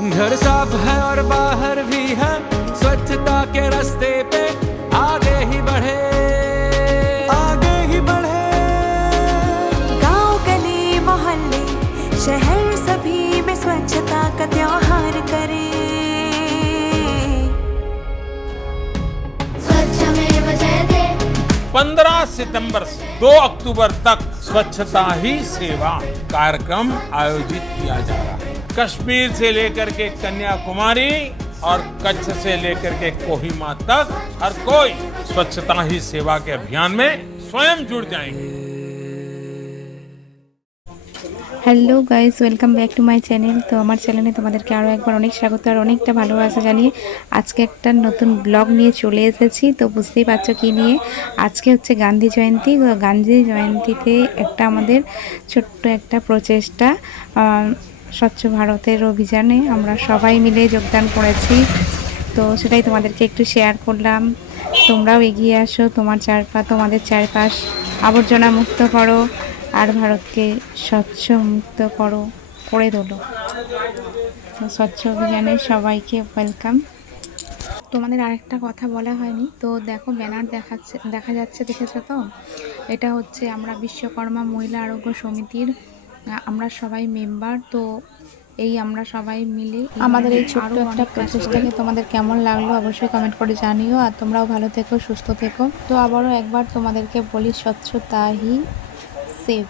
घर साफ़ है और बाहर भी है स्वच्छता के रास्ते पे आगे ही बढ़े। आगे ही बढ़े। गाँव गली मोहल्ले शहर सभी में स्वच्छता का त्योहार करें। 15 सितंबर से 2 अक्टूबर तक स्वच्छता ही सेवा कार्यक्रम आयोजित किया जा रहा है। कश्मीर से लेकर के कन्याकुमारी और कच्छ से लेकर के कोहिमा तक हर कोई स्वच्छता ही सेवा के अभियान में स्वयं जुड़ जाएंगे hello guys welcome back to my channel তো আমার চ্যানেলে তোমাদেরকে আরও একবার অনেক স্বাগত আর অনেকটা ভালোবাসা জানিয়ে আজকে একটা নতুন ব্লগ নিয়ে চলে এসেছি তো বুঝতেই পারছো কী নিয়ে আজকে হচ্ছে গান্ধী জয়ন্তী তো গান্ধী জয়ন্তীতে একটা আমাদের ছোট্ট একটা প্রচেষ্টা আহ, স্বচ্ছ ভারতের অভিযানে আমরা সবাই মিলে যোগদান করেছি। তো সেটাই তোমাদেরকে একটু শেয়ার করলাম। তোমরাও এগিয়ে আসো, তোমার চারপা, তোমাদের চারপাশ। আবর্জনা মুক্ত করো আর ভারতকে স্বচ্ছ মুক্ত করো, করে তোলো। তো স্বচ্ছ অভিযানে সবাইকে ওয়েলকাম তোমাদের আরেকটা কথা বলা হয়নি। তো দেখো ব্যানার দেখাচ্ছে, দেখা যাচ্ছে, দেখেছ তো? এটা হচ্ছে আমরা বিশ্বকর্মা মহিলা আরোগ্য সমিতির আমরা সবাই মেম্বার তো এই আমরা সবাই মিলে আমাদের এই ছোট্ট একটা প্রচেষ্টাকে তোমাদের কেমন লাগল অবশ্যই কমেন্ট করে জানিও আর তোমরাও ভালো থেকো সুস্থ থেকো। তো আবারও একবার তোমাদেরকে বলি স্বচ্ছতাহি সেফ।